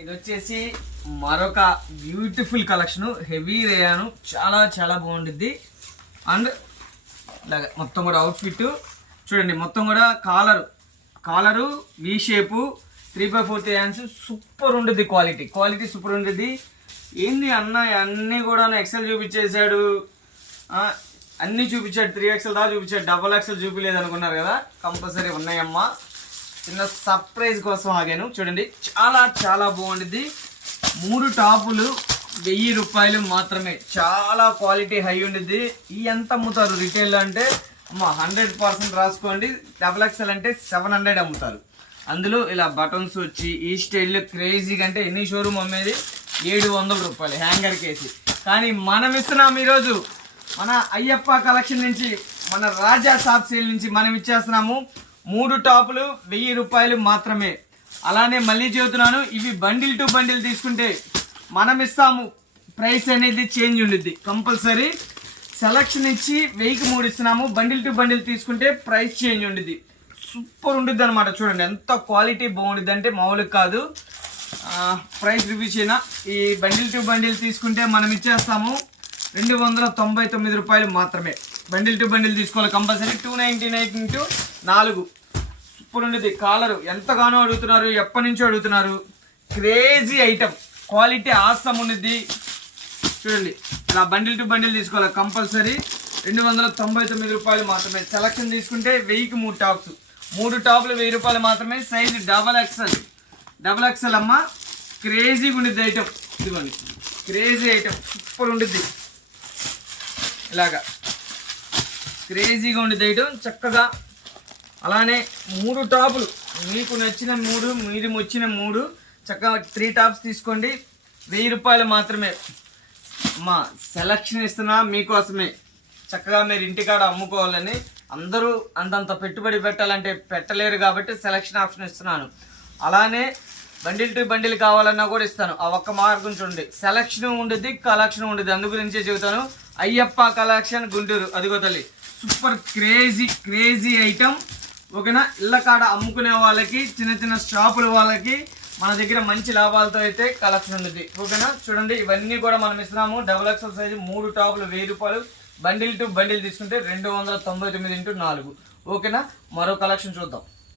ఇది వచ్చేసి మరొక బ్యూటిఫుల్ కలెక్షన్, హెవీ రేయాను, చాలా చాలా బాగుంటుంది. అండ్ ఇలాగ మొత్తం కూడా అవుట్ఫిట్ చూడండి, మొత్తం కూడా కాలరు వి షేపు 3/4 హ్యాండ్స్, సూపర్ ఉంటుంది. క్వాలిటీ సూపర్ ఉంటుంది. ఏంది అన్న అన్నీ కూడా ఎక్సెల్ చూపించేశాడు, అన్నీ చూపించాడు, 3XL దాకా చూపించాడు, XXL చూపించలేదు అనుకున్నారు కదా, కంపల్సరీ ఉన్నాయమ్మా. చిన్న సర్ప్రైజ్ కోసం ఆగాను. చూడండి, చాలా చాలా బాగుంటుంది. 3 టాపులు 1000 రూపాయలు మాత్రమే. చాలా క్వాలిటీ హై ఉండిద్ది. ఈ ఎంత అమ్ముతారు రిటైల్లో అంటే అమ్మా 100% రాసుకోండి. XXL అంటే 700 అమ్ముతారు. అందులో ఇలా బటన్స్ వచ్చి ఈ స్టైల్లో క్రేజీగా, అంటే ఎన్ని షోరూమ్ అమ్మేది 700 రూపాయలు హ్యాంగర్ కేసి. కానీ మనం ఇస్తున్నాం ఈరోజు మన అయ్యప్ప కలెక్షన్ నుంచి, మన రాజా షాప్ సేల్ నుంచి మనం ఇచ్చేస్తున్నాము 3 టాపులు 1000 రూపాయలు మాత్రమే. అలానే మళ్ళీ చెబుతున్నాను, ఇవి బండిల్ టు బండిల్ తీసుకుంటే మనం ఇస్తాము, ప్రైస్ అనేది చేంజ్ ఉండిద్ది. కంపల్సరీ సెలక్షన్ ఇచ్చి 1000కి 3 ఇస్తున్నాము. బండిల్ టు బండిల్ తీసుకుంటే ప్రైస్ చేంజ్ ఉండిద్ది. సూపర్ ఉంటుంది అనమాట. చూడండి ఎంత క్వాలిటీ బాగుంటుంది అంటే మామూలుగా కాదు. ప్రైస్ రివ్యూ చేయనా, ఈ బండిల్ టు బండిల్ తీసుకుంటే మనం ఇచ్చేస్తాము 299 రూపాయలు మాత్రమే. బండిల్ టు బండిల్ తీసుకోవాలి కంపల్సరీ. 299 ఇంటూ 4 సూపర్ ఉండేది. కాలరు ఎంతగానో అడుగుతున్నారు, ఎప్పటి నుంచో అడుగుతున్నారు. క్రేజీ ఐటమ్, క్వాలిటీ ఆసమ్ ఉన్నది. చూడండి, ఇలా బండిల్ టు బండిల్ తీసుకోవాలి కంపల్సరీ. 299 రూపాయలు మాత్రమే. సెలక్షన్ తీసుకుంటే 1000కి 3 టాప్స్. 3 టాపులు 1000 రూపాయలు మాత్రమే. సైజు XXL అమ్మ. క్రేజీగా ఉండిద్ది ఐటమ్. ఇదిగోండి, క్రేజీ ఐటమ్, సూపర్ ఉండిద్ది. ఇలాగా క్రేజీగా ఉండేది ఐటమ్ చక్కగా. అలానే 3 టాపులు మీకు నచ్చిన 3, మీరు వచ్చిన 3 చక్కగా 3 టాప్స్ తీసుకోండి. 1000 రూపాయలు మాత్రమే. మా సెలక్షన్ ఇస్తున్నా మీకోసమే. చక్కగా మీరు ఇంటికాడ అమ్ముకోవాలని, అందరూ అంతంత పెట్టుబడి పెట్టాలంటే పెట్టలేరు కాబట్టి సెలక్షన్ ఆప్షన్ ఇస్తున్నాను. అలానే బండిల్ టు బండిల్ కావాలన్నా కూడా ఇస్తాను. ఆ ఒక్క మార్గం చూడండి, సెలక్షన్ ఉంటుంది, కలెక్షన్ ఉంటుంది. అందు గురించే చెబుతాను. అయ్యప్ప కలెక్షన్ గుంటూరు, అదిగో తల్లి, సూపర్ క్రేజీ ఐటమ్. ఓకేనా, ఇళ్ళ కాడ అమ్ముకునే వాళ్ళకి, చిన్న షాపుల వాళ్ళకి మన దగ్గర మంచి లాభాలతో అయితే కలెక్షన్ ఉంటుంది. ఓకేనా, చూడండి ఇవన్నీ కూడా మనం ఇస్తున్నాము. XXL సైజు 3 టాపులు 1000 రూపాయలు. బండిల్ టు బండిల్ తీసుకుంటే 299 ఇంటూ 4. ఓకేనా, మరో కలెక్షన్ చూద్దాం.